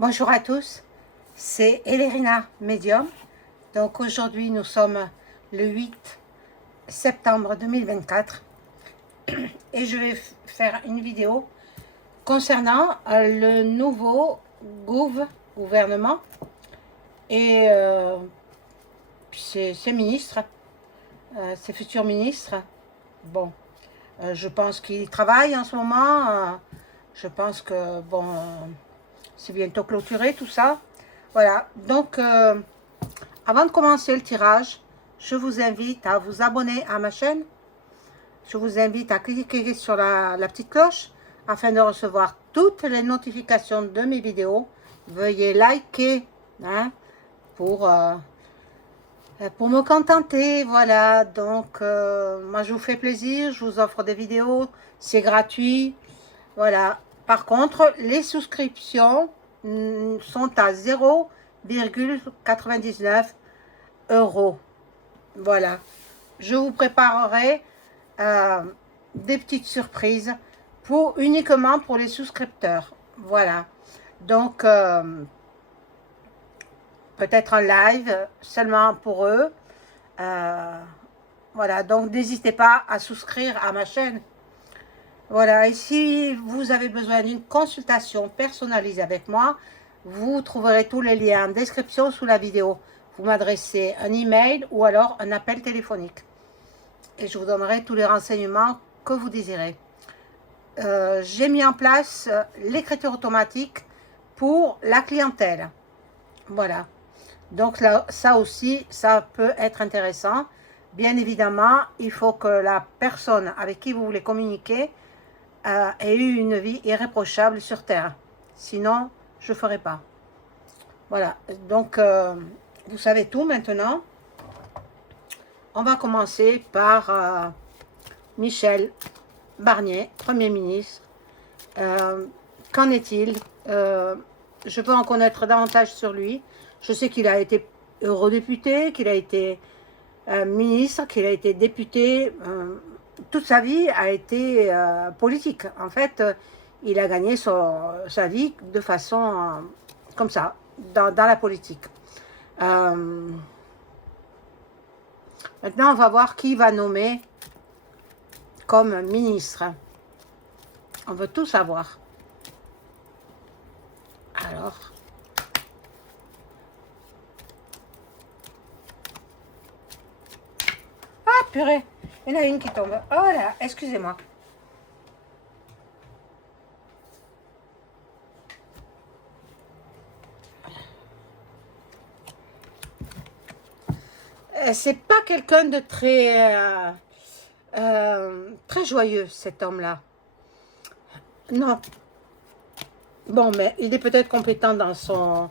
Bonjour à tous, c'est Elérina Medium. Donc aujourd'hui nous sommes le 8 septembre 2024 et je vais faire une vidéo concernant le nouveau gouvernement et ses ministres, ses futurs ministres. Bon, je pense qu'ils travaillent en ce moment. Je pense que bon, c'est bientôt clôturé tout ça. Voilà, donc avant de commencer le tirage, je vous invite à vous abonner à ma chaîne. Je vous invite à cliquer sur la petite cloche afin de recevoir toutes les notifications de mes vidéos. Veuillez liker hein, pour me contenter. Voilà, donc moi je vous fais plaisir, je vous offre des vidéos, c'est gratuit. Voilà, par contre, les souscriptions sont à 0,99 €. Voilà, je vous préparerai des petites surprises uniquement pour les souscripteurs. Voilà, donc peut-être un live seulement pour eux. Voilà, donc n'hésitez pas à souscrire à ma chaîne. Voilà, et si vous avez besoin d'une consultation personnalisée avec moi, vous trouverez tous les liens en description sous la vidéo. Vous m'adressez un email ou alors un appel téléphonique. Et je vous donnerai tous les renseignements que vous désirez. J'ai mis en place l'écriture automatique pour la clientèle. Voilà. Donc là, ça aussi, ça peut être intéressant. Bien évidemment, il faut que la personne avec qui vous voulez communiquer ait eu une vie irréprochable sur Terre. Sinon, je ne ferai pas. Voilà. Donc, vous savez tout maintenant. On va commencer par Michel Barnier, Premier ministre. Qu'en est-il? Je veux en connaître davantage sur lui. Je sais qu'il a été eurodéputé, qu'il a été ministre, qu'il a été député. Toute sa vie a été politique. En fait, il a gagné sa vie de façon comme ça, dans la politique. Maintenant, on va voir qui va nommer comme ministre. On veut tout savoir. Alors... Ah, purée, il y en a une qui tombe. Oh là, excusez-moi. C'est pas quelqu'un de très joyeux, cet homme-là. Non. Bon, mais il est peut-être compétent dans son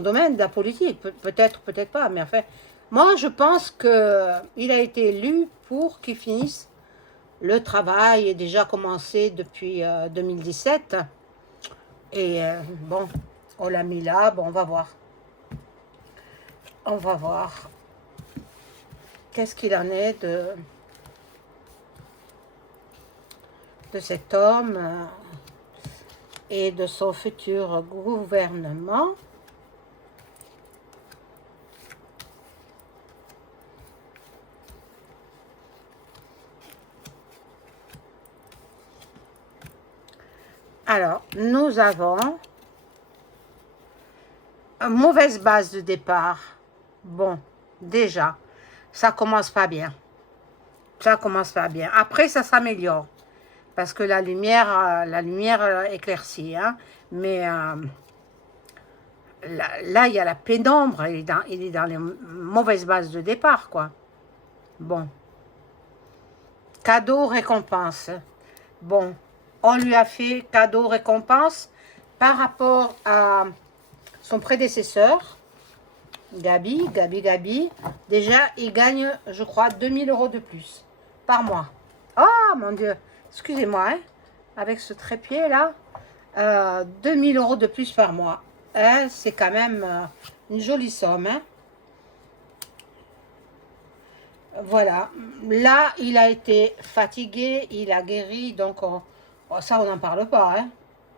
domaine, de la politique. Peut-être, peut-être pas. Mais enfin, moi, je pense qu'il a été élu pour qu'il finisse. Le travail est déjà commencé depuis 2017. Et bon, on l'a mis là. Bon, on va voir. On va voir. Qu'est-ce qu'il en est de cet homme et de son futur gouvernement. Alors, nous avons une mauvaise base de départ. Bon, déjà, ça commence pas bien. Ça commence pas bien. Après, ça s'améliore. Parce que la lumière éclaircit. Hein, mais là, il y a la pénombre. Il est dans les mauvaises bases de départ, quoi. Bon. Cadeau, récompense. Bon. On lui a fait cadeau, récompense par rapport à son prédécesseur, Gabi. Déjà, il gagne, je crois, 2000 € de plus par mois. Oh, mon Dieu. Excusez-moi, hein, avec ce trépied-là. 2000 € de plus par mois. Hein, c'est quand même une jolie somme. Hein. Voilà. Là, il a été fatigué, il a guéri, donc ça, on n'en parle pas. Hein.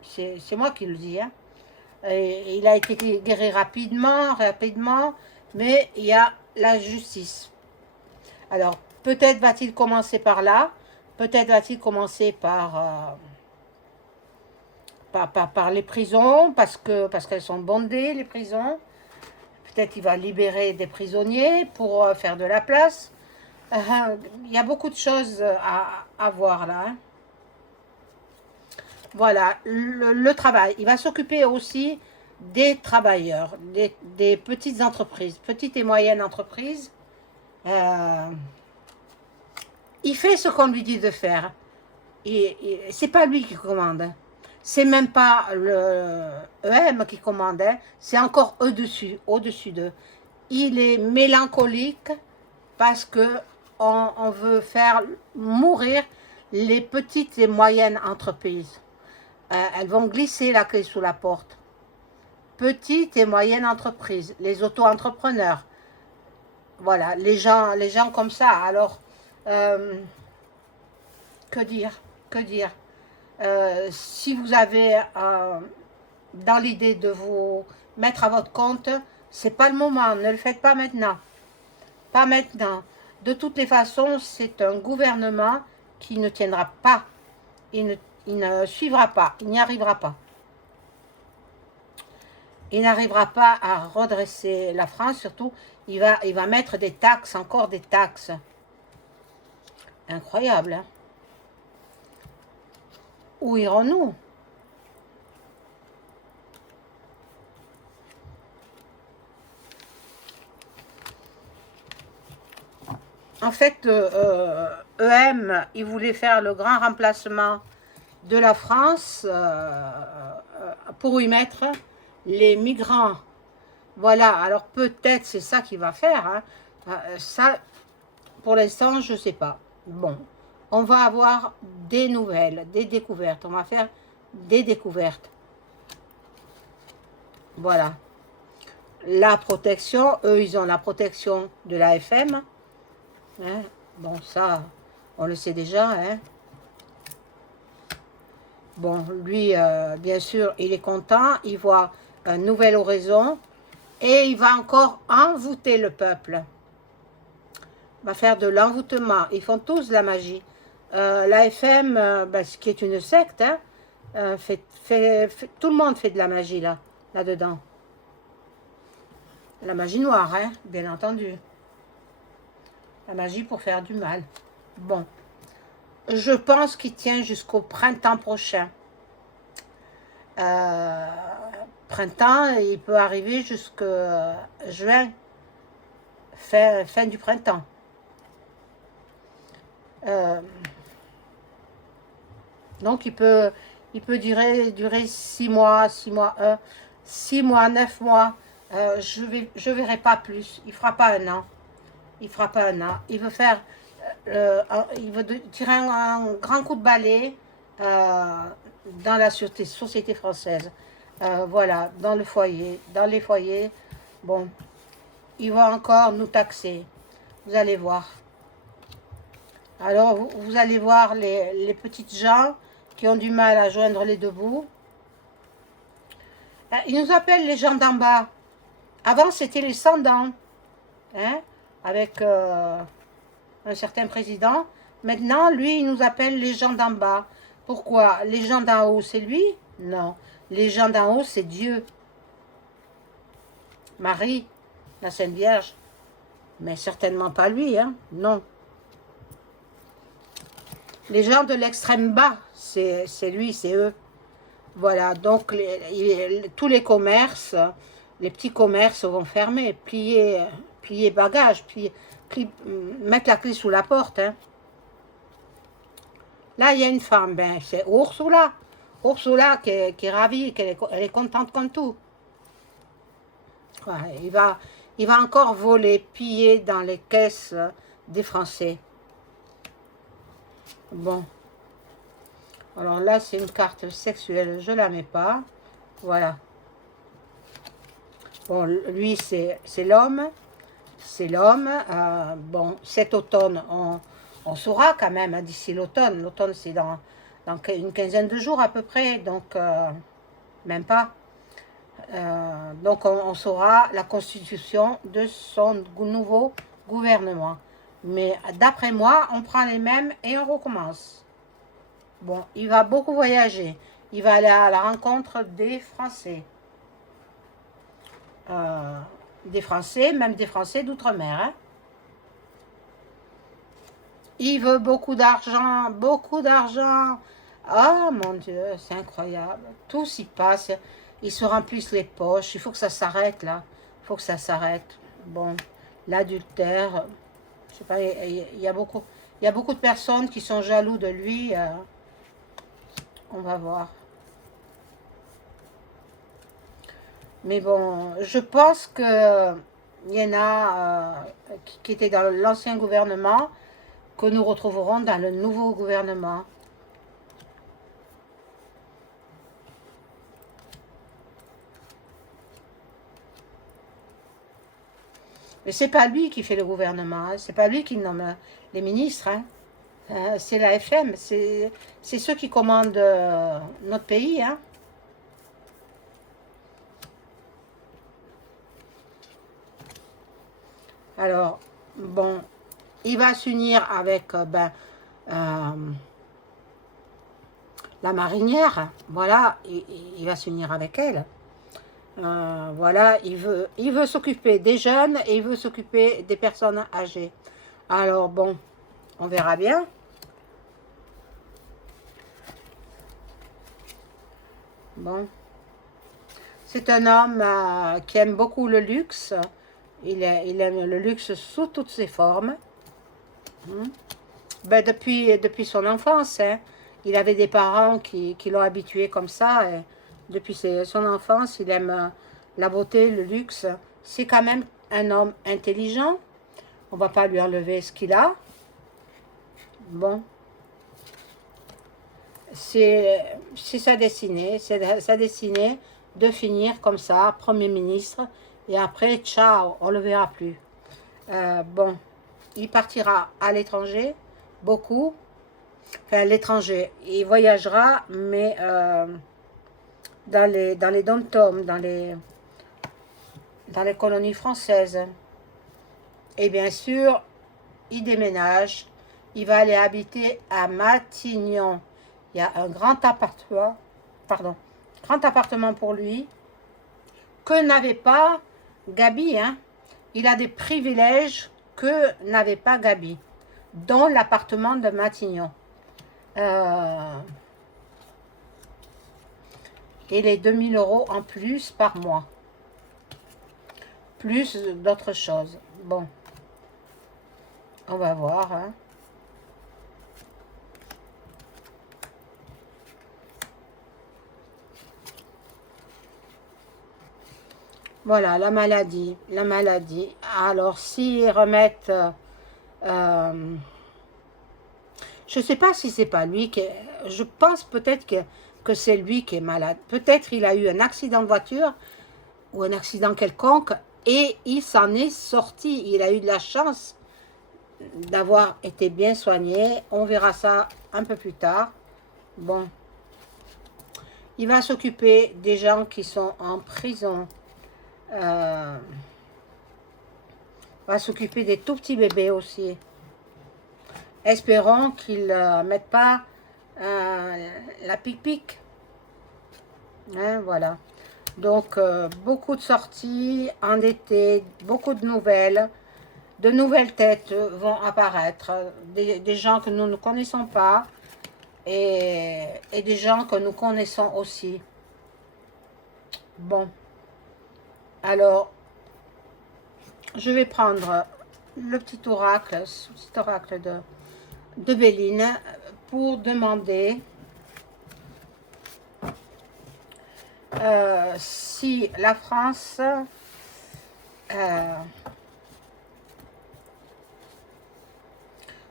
C'est moi qui le dis. Hein. Et il a été guéri rapidement, mais il y a la justice. Alors, peut-être va-t-il commencer par là, peut-être va-t-il commencer par les prisons, parce qu'elles sont bondées, les prisons. Peut-être il va libérer des prisonniers pour faire de la place. Il y a beaucoup de choses à voir là. Hein. Voilà, le travail. Il va s'occuper aussi des travailleurs, des petites entreprises, petites et moyennes entreprises. Il fait ce qu'on lui dit de faire. C'est pas lui qui commande. C'est même pas le EM qui commande. Hein. C'est encore au-dessus d'eux. Il est mélancolique parce que on veut faire mourir les petites et moyennes entreprises. Elles vont glisser la clé sous la porte. Petites et moyennes entreprises, les auto-entrepreneurs. Voilà, les gens comme ça. Alors, que dire si vous avez dans l'idée de vous mettre à votre compte, c'est pas le moment, ne le faites pas maintenant. Pas maintenant. De toutes les façons, c'est un gouvernement qui ne tiendra pas. Il ne suivra pas, il n'y arrivera pas. Il n'arrivera pas à redresser la France, surtout, il va mettre des taxes, encore des taxes. Incroyable, hein? Où irons-nous? En fait, EM, il voulait faire le grand remplacement de la France pour y mettre les migrants. Voilà, alors peut-être c'est ça qu'il va faire. Hein. Ça, pour l'instant, je ne sais pas. Bon, on va avoir des nouvelles, des découvertes. On va faire des découvertes. Voilà. La protection, eux, ils ont la protection de l'AFM. Hein. Bon, ça, on le sait déjà. Hein. Bon, lui, bien sûr, il est content. Il voit un nouvel horizon. Et il va encore envoûter le peuple. Il va faire de l'envoûtement. Ils font tous de la magie. L'AFM, ce qui est une secte, hein, tout le monde fait de la magie là-dedans. La magie noire, hein, bien entendu. La magie pour faire du mal. Bon. Je pense qu'il tient jusqu'au printemps prochain. Printemps, il peut arriver jusqu'à juin. Fin du printemps. Donc, il peut durer 6 mois, 9 mois. Je verrai pas plus. Il fera pas un an. Il fera pas un an. Il veut faire, il veut tirer un grand coup de balai dans la société française. Voilà, dans les foyers. Bon, il va encore nous taxer. Vous allez voir. Alors, vous allez voir les petites gens qui ont du mal à joindre les deux bouts. Ils nous appellent les gens d'en bas. Avant, c'était les sans-dents. Hein, avec un certain président. Maintenant, lui, il nous appelle les gens d'en bas. Pourquoi? Les gens d'en haut, c'est lui? Non. Les gens d'en haut, c'est Dieu. Marie, la Sainte Vierge. Mais certainement pas lui, hein? Non. Les gens de l'extrême bas, c'est lui, c'est eux. Voilà, donc tous les commerces, les petits commerces vont fermer, plier bagages, mettre la clé sous la porte. Hein. Là, il y a une femme, c'est Ursula. Ursula qui est ravie, elle est contente comme tout. Ouais, il va encore voler, piller dans les caisses des Français. Bon. Alors là, c'est une carte sexuelle, je ne la mets pas. Voilà. Bon, lui, c'est l'homme. C'est l'homme. Bon, cet automne, on saura quand même, hein, d'ici l'automne. L'automne, c'est dans une quinzaine de jours à peu près. Donc, même pas. Donc on saura la constitution de son nouveau gouvernement. Mais d'après moi, on prend les mêmes et on recommence. Bon, il va beaucoup voyager. Il va aller à la rencontre des Français. Même des Français d'outre-mer. Hein. Il veut beaucoup d'argent, beaucoup d'argent. Ah mon Dieu, c'est incroyable. Tout s'y passe. Ils se remplissent les poches. Il faut que ça s'arrête là. Il faut que ça s'arrête. Bon, l'adultère. Je sais pas, il y a beaucoup de personnes qui sont jaloux de lui. On va voir. Mais bon, je pense que il y en a qui étaient dans l'ancien gouvernement que nous retrouverons dans le nouveau gouvernement. Mais c'est pas lui qui fait le gouvernement, hein. C'est pas lui qui nomme les ministres. Hein. C'est la FM, c'est ceux qui commandent notre pays. Hein. Alors, bon, il va s'unir avec la marinière. Voilà, il va s'unir avec elle. Voilà, il veut s'occuper des jeunes et il veut s'occuper des personnes âgées. Alors, bon, on verra bien. Bon. C'est un homme qui aime beaucoup le luxe. Il aime le luxe sous toutes ses formes. Ben, depuis son enfance, hein. Il avait des parents qui l'ont habitué comme ça. Et depuis son enfance, il aime la beauté, le luxe. C'est quand même un homme intelligent. On ne va pas lui enlever ce qu'il a. Bon. C'est sa destinée. C'est sa destinée de finir comme ça, Premier ministre. Et après, ciao, on ne le verra plus. Bon, il partira à l'étranger, beaucoup. Enfin, l'étranger, il voyagera, mais dans les dom-toms, dans les colonies françaises. Et bien sûr, il déménage. Il va aller habiter à Matignon. Il y a un grand appartement pour lui, que n'avait pas Gabi. Hein. Il a des privilèges que n'avait pas Gabi, dont l'appartement de Matignon. Et les 2000 € en plus par mois. Plus d'autres choses. Bon. On va voir. Hein. Voilà, la maladie. La maladie. Alors, s'ils remettent... je ne sais pas si c'est pas lui qui... Je pense peut-être que c'est lui qui est malade. Peut-être il a eu un accident de voiture ou un accident quelconque et il s'en est sorti. Il a eu de la chance d'avoir été bien soigné. On verra ça un peu plus tard. Bon. Il va s'occuper des gens qui sont en prison. Va s'occuper des tout petits bébés aussi. Espérons qu'ils ne mettent pas la pique-pique. Hein, voilà. Donc, beaucoup de sorties endettés, beaucoup de nouvelles têtes vont apparaître. Des gens que nous ne connaissons pas et des gens que nous connaissons aussi. Bon. Alors, je vais prendre le petit oracle de Béline pour demander si la France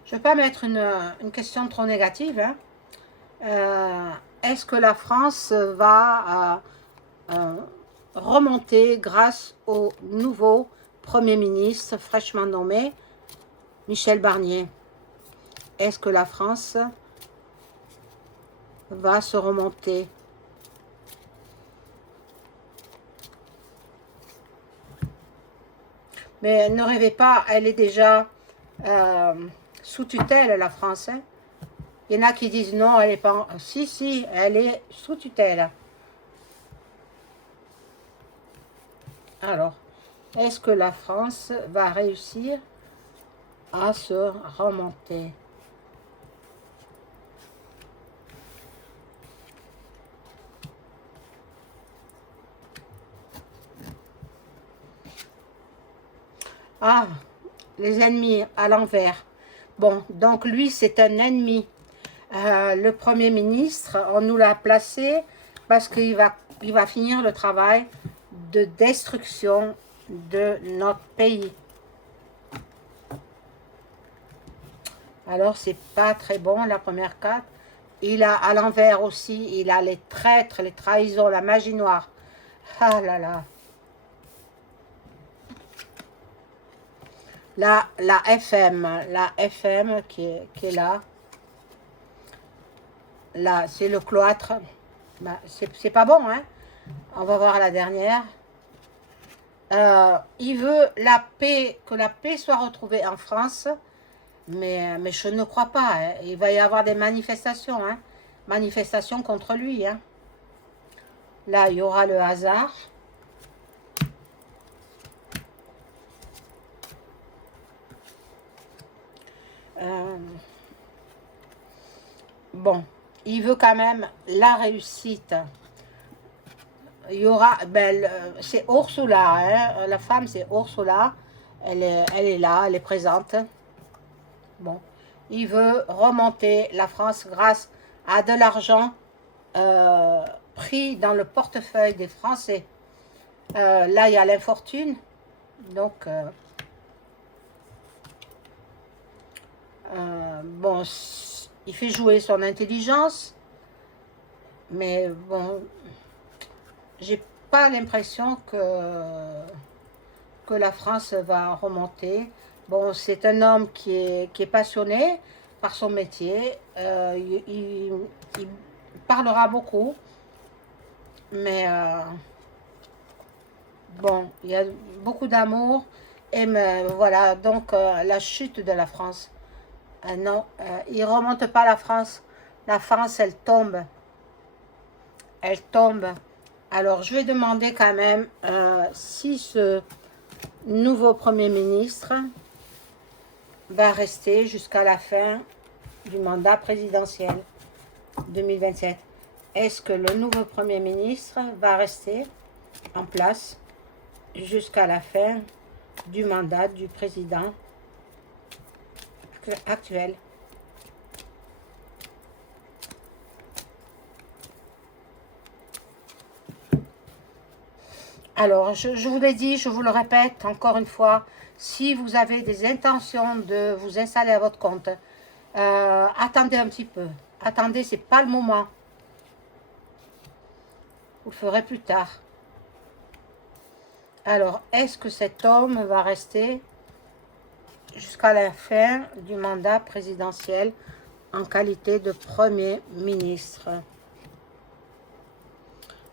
je ne vais pas mettre une question trop négative. Hein. Est-ce que la France va remonter grâce au nouveau Premier ministre fraîchement nommé, Michel Barnier? Est-ce que la France va se remonter? Mais ne rêvez pas, elle est déjà sous tutelle, la France. Hein. Il y en a qui disent non, elle est pas... Si, si, elle est sous tutelle. Alors, est-ce que la France va réussir à se remonter? Ah, les ennemis à l'envers. Bon, donc lui, c'est un ennemi. Le Premier ministre, on nous l'a placé parce il va finir le travail de destruction de notre pays. Alors, c'est pas très bon, la première carte. Il a à l'envers aussi, il a les traîtres, les trahisons, la magie noire. Ah là là. La FM qui est là. Là, c'est le cloître. Bah, c'est pas bon, hein. On va voir la dernière. Il veut la paix, que la paix soit retrouvée en France. Mais je ne crois pas. Hein. Il va y avoir des manifestations. Hein. Manifestations contre lui. Hein. Là, il y aura le hasard. Bon, il veut quand même la réussite. Il y aura, ben, c'est Ursula, hein, la femme c'est Ursula, elle est là, elle est présente. Bon, il veut remonter la France grâce à de l'argent pris dans le portefeuille des Français. Là, il y a l'infortune, donc bon, il fait jouer son intelligence, mais bon, j'ai pas l'impression que la France va remonter. Bon, c'est un homme qui est passionné par son métier. Il parlera beaucoup. Mais bon, il y a beaucoup d'amour. Et voilà, donc la chute de la France. Non, il ne remonte pas la France. La France, elle tombe. Elle tombe. Alors, je vais demander quand même si ce nouveau Premier ministre va rester jusqu'à la fin du mandat présidentiel 2027. Est-ce que le nouveau Premier ministre va rester en place jusqu'à la fin du mandat du président actuel? Alors, je vous l'ai dit, je vous le répète encore une fois, si vous avez des intentions de vous installer à votre compte, attendez un petit peu. Attendez, c'est pas le moment. Vous le ferez plus tard. Alors, est-ce que cet homme va rester jusqu'à la fin du mandat présidentiel en qualité de Premier ministre?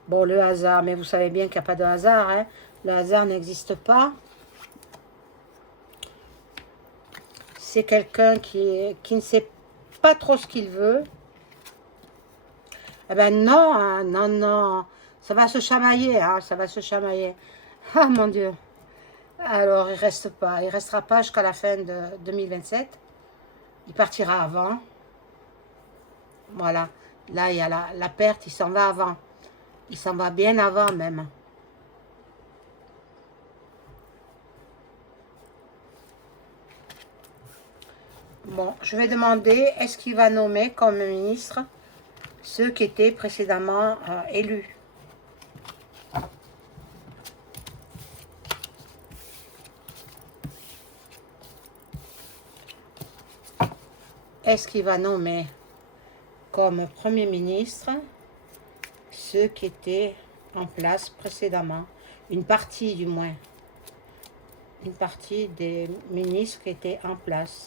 Bon, le hasard, mais vous savez bien qu'il n'y a pas de hasard. Hein? Le hasard n'existe pas. C'est quelqu'un qui ne sait pas trop ce qu'il veut. Eh ben non, hein, non, non. Ça va se chamailler, hein, ça va se chamailler. Ah mon Dieu. Alors, il reste pas. Il restera pas jusqu'à la fin de 2027. Il partira avant. Voilà. Là, il y a la perte, il s'en va avant. Il s'en va bien avant même. Bon, je vais demander, est-ce qu'il va nommer comme ministre ceux qui étaient précédemment élus? Est-ce qu'il va nommer comme Premier ministre ceux qui étaient en place précédemment? Une partie du moins. Une partie des ministres qui étaient en place.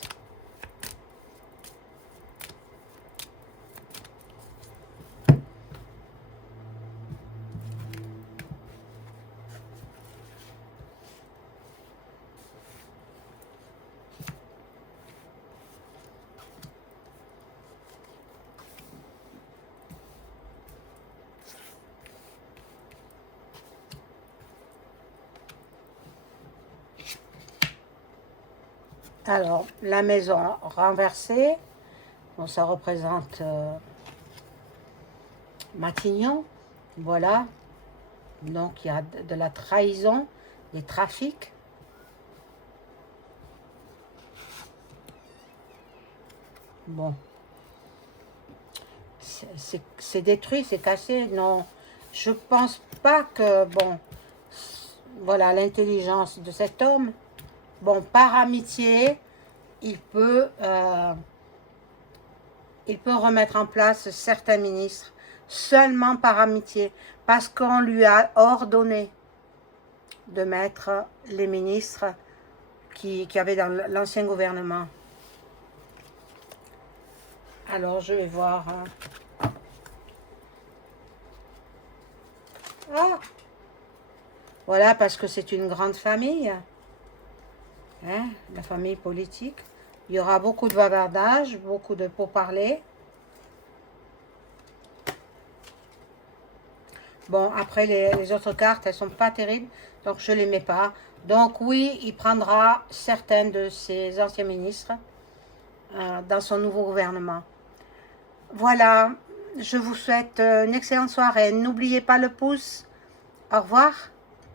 Alors, la maison renversée, bon, ça représente Matignon, voilà. Donc, il y a de la trahison, des trafics. Bon, c'est détruit, c'est cassé. Non, je pense pas que, bon, voilà, l'intelligence de cet homme. Bon, par amitié, il peut remettre en place certains ministres seulement par amitié, parce qu'on lui a ordonné de mettre les ministres qui avaient dans l'ancien gouvernement. Alors, je vais voir. Ah, voilà, parce que c'est une grande famille, hein, la famille politique. Il y aura beaucoup de bavardage, beaucoup de pourparlers. Bon, après, les autres cartes, elles sont pas terribles, donc je les mets pas. Donc oui, il prendra certains de ses anciens ministres dans son nouveau gouvernement. Voilà, je vous souhaite une excellente soirée. N'oubliez pas le pouce. Au revoir.